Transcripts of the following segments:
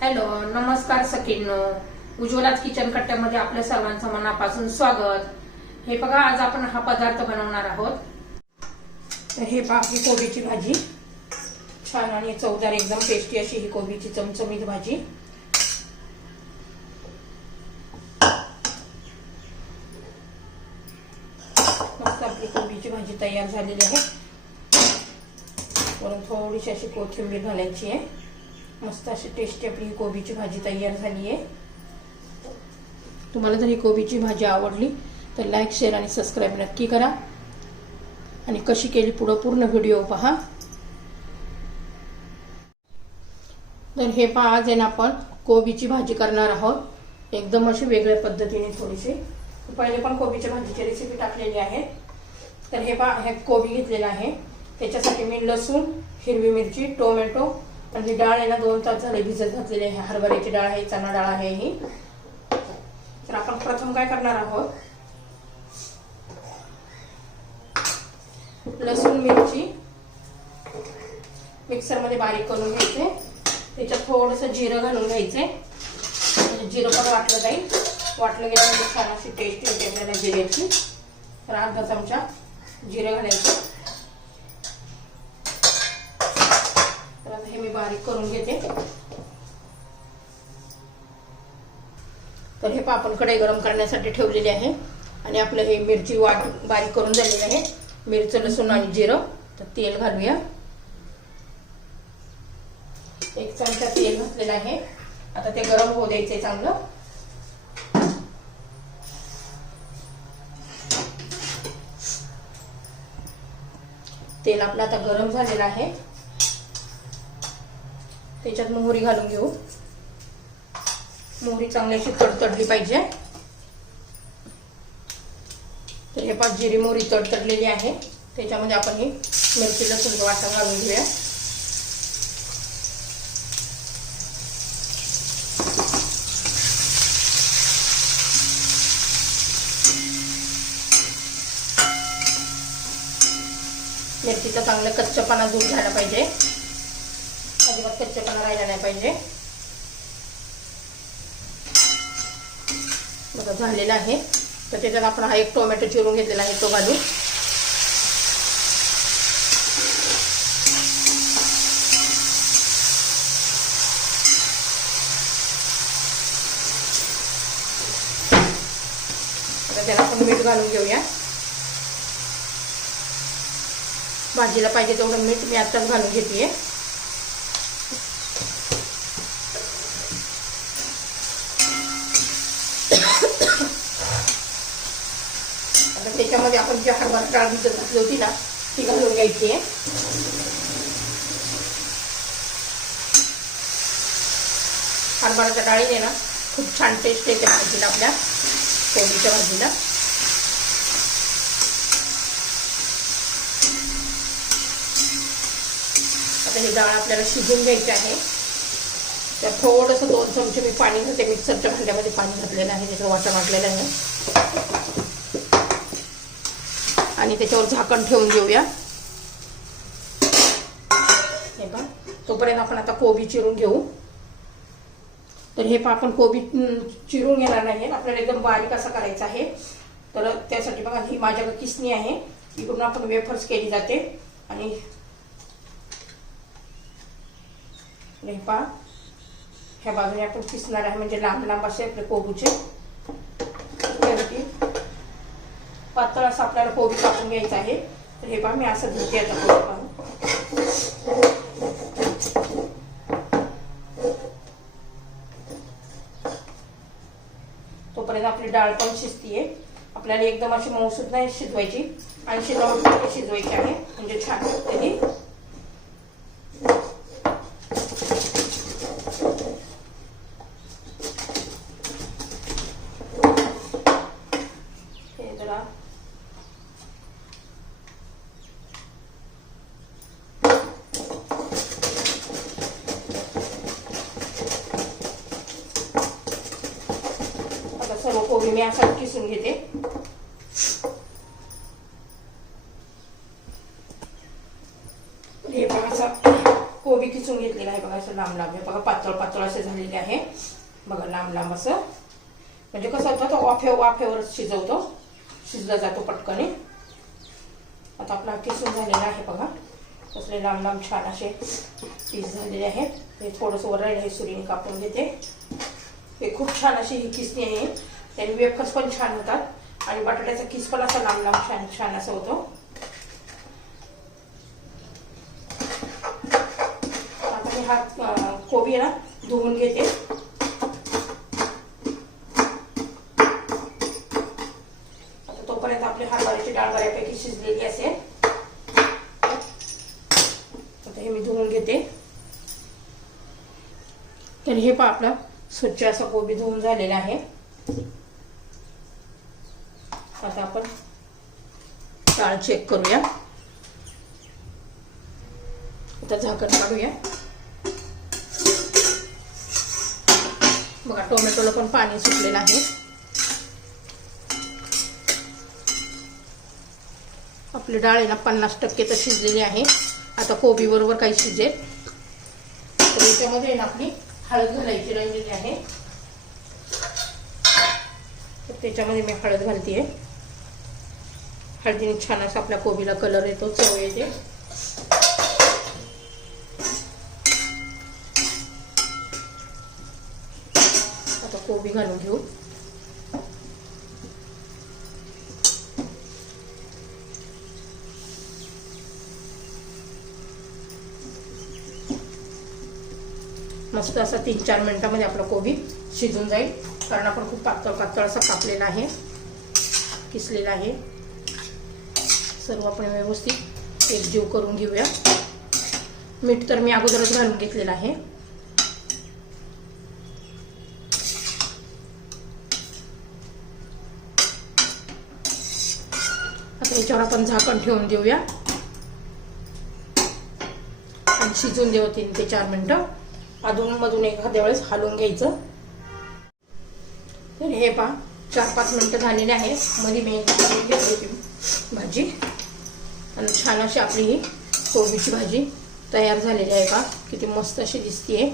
Hello, नमस्कार सखींनो. उज्ज्वलाच kitchen कट्ट्यामध्ये आपल्या सर्वांचं मनापासून स्वागत. हे बघा, आज आपण हा पदार्थ बनवणार आहोत. हे पहा, ही कोबीची भाजी, छान आणि चवदार एकदम टेस्टी अशी ही कोबीची चमचमीत भाजी. मस्त आपली कोबीची भाजी तयार झालेली आहे. वरून थोडीशी अशी कोथिंबीर घालायची आहे. मस्त अशी टेस्टी आपली कोबीची भाजी तयार झाली आहे. तुम्हाला जर ही कोबीची भाजी आवडली तर लाईक, शेअर आणि सबस्क्राईब नक्की करा. आणि कशी केली पुढे पूर्ण व्हिडिओ पहा. तर हे पहा, आज आहे ना आपण कोबीची भाजी करणार आहोत एकदम अशी वेगळ्या पद्धतीने थोडीशी. पहिले पण कोबीच्या भाजीची रेसिपी टाकलेली आहे. तर हे पहा, हे कोबी घेतलेला आहे. त्याच्यासाठी मी लसूण, हिरवी मिरची, टोमॅटो आणि डाळ आहे ना 2 तास झाले भिजत घातलेली आहे. हरभऱ्याची डाळ आहे, चणा डाळ आहे ही. तर आपण प्रथम काय करणार आहोत, लसूण मिरची मिक्सर मध्ये बारीक करून घ्यायचे. त्याच्यात थोडंसं जिरं घालून घ्यायचे. म्हणजे जिरं पण वाटलं जाईल. वाटलं गेल्यानंतर छान अशी टेस्ट येते आपल्याला जिऱ्याची. तर अर्धा चमचा जिरं घालायचं. तर आता हे मी बारीक करून घेते. तर हे पहा, आपण कढई गरम करण्यासाठी ठेवलेली आहे. आणि आपलं हे मिरची बारीक करून झालेली आहे. मिरची, लसूण आणि जिरं. तर तेल घालूया. 1 चमचा तेल घातलेलं आहे. आता ते गरम होऊ द्यायचे चांगलं. तेल आपलं आता गरम झालेलं आहे. त्याच्यात मोहरी घालून घेऊ. मोहरी चांगली अशी तडतडली पाहिजे. तर हे 5 जिरी मोहरी तडतडलेली आहे. त्याच्यामध्ये आपण ही मिरची, लसूण वाटण घालून घेऊया. मिरचीचा चांगला कच्चापणा दूर झाला पाहिजे. अजिबात कच्चापणा राहिला नाही पाहिजे. बघा, झालेला आहे. तर त्याच्यात आपण हा 1 टोमॅटो चिरून घेतलेला आहे, तो घालू. आता त्याला आपण मीठ घालून घेऊया. भाजीला पाहिजे तेवढं मीठ मी आताच घालून घेतेय. आता त्याच्यामध्ये आपण जी हरभरा डाळ भिजत घातली होती ना, ती घालून घ्यायची आहे. हरभराच्या डाळीने ना खूप छान टेस्ट येते भाजीला, आपल्या कोबीच्या भाजीला. आता ही डाळ आपल्याला शिजून घ्यायची आहे. तर थोडंसं 2 चमचे मी पाणी घालते. मिक्सरच्या भांड्यामध्ये पाणी घातलेलं आहे, त्याचं वाटण वाटलेलं आहे. आणि त्याच्यावर झाकण ठेवून देऊया. हे पहा, तोपर्यंत आपण आता कोबी चिरून घेऊ. तर हे पहा, आपण कोबी चिरून घेणार नाही, आपल्याला एकदम बारीक असं करायचं आहे. तर त्यासाठी बघा, ही माझ्याकडे किसणी आहे. इकडून आपण वेफर्स केली जाते. आणि हे पहा, ह्या बाजूने आपण किसणार आहे, म्हणजे लांब लांब असे आपले कोबीचे. पातळ असं आपल्याला कोबी कापून घ्यायचं आहे. तर हे पहा, मी असं घेते आता कोबी. तोपर्यंत आपली डाळ पण शिजतीये. आपल्याला एकदम अशी मऊसूद नाही शिजवायची, 80-90% शिजवायची आहे, म्हणजे छान होते. सर्व कोबी मी असा किसून घेते. हे बघा, कोबी किसून घेतलेला आहे बघा, असं लांब लांब हे बघा, पातळ पातळ असे झालेले आहे बघा, लांब लांब असं. म्हणजे कसं होतं, तो वाफेवरच शिजला जातो पटकन. आता आपला किसून झालेला आहे बघा, कसले लांब लांब छान असे पीस झालेले आहेत. हे थोडंसं वर राहिलं, हे सुरीने कापून घेते. हे खूप छान अशी ही किसणी आहे, त्याने वेफर्स पण छान होतात आणि बटाट्याचा किस पण असा लांब लांब छान छान असं होतो. आता मी हा कोबी ना धुवून घेते. आता तोपर्यंत आपली हरभऱ्याची डाळ बऱ्यापैकी शिजलेली असेल. आता हे मी धुवून घेते. तर हे पहा, आपला स्वच्छ असा कोबी धुवून झालेला आहे. आता आपण डाळ चेक करूया. आता झाकण काढूया. बघा, टोमॅटोला पण पाणी सुटलेलं आहे. आपली डाळ आहे ना 50% तर शिजलेली आहे. आता कोबी बरोबर काही शिजेल तर याच्यामध्ये ना आपली हळद घालायची राहिलेली आहे. तर त्याच्यामध्ये मी हळद घालते. हळदीने छान असा आपल्या कोबीला कलर येतो, चव येते. आता कोबी घालून घेऊ. मस्त असा 3-4 मिनिटांमध्ये आपला कोबी शिजून जाईल, कारण आपण खूप पातळ पातळ असा कापलेला आहे, किसलेला आहे. सर्व आपण व्यवस्थित एकजीव करून घेऊया. मीठ तर मी अगोदरच घालून घेतलेलं आहे. आता याच्यावर आपण झाकण ठेवून देऊया आणि शिजून देऊ 3 ते 4 मिनिटं. अधून मधून एखाद्या वेळेस हलवून घ्यायचं. तर हे पहा, 4-5 मिनिटं झालेले आहे. मध्ये मी घेतली होती भाजी आणि छान अशी आपली ही कोबीची भाजी तयार झालेली आहे. पहा किती मस्त अशी दिसते.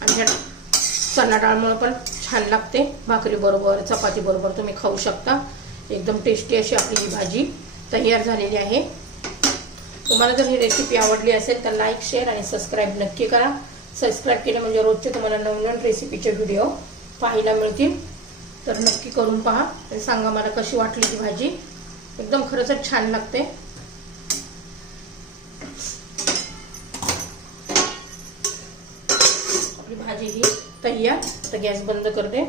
आणि ह्या चणा डाळमुळे पण छान लागते. भाकरी बरोबर, चपाती बरोबर तुम्ही खाऊ शकता. एकदम टेस्टी अशी आपली ही भाजी तयार झालेली आहे. तुम्हाला जर ही रेसिपी आवडली असेल तर लाईक, शेअर आणि सबस्क्राईब नक्की करा. सबस्क्राईब केले म्हणजे रोजचे तुम्हाला नवीन रेसिपीचे व्हिडिओ पाहायला मिळतील. तर नक्की करून पहा आणि सांगा मला कशी वाटली ही भाजी. एकदम खरंच छान लागते. आपली भाजी ही तयार. तर गॅस बंद करते.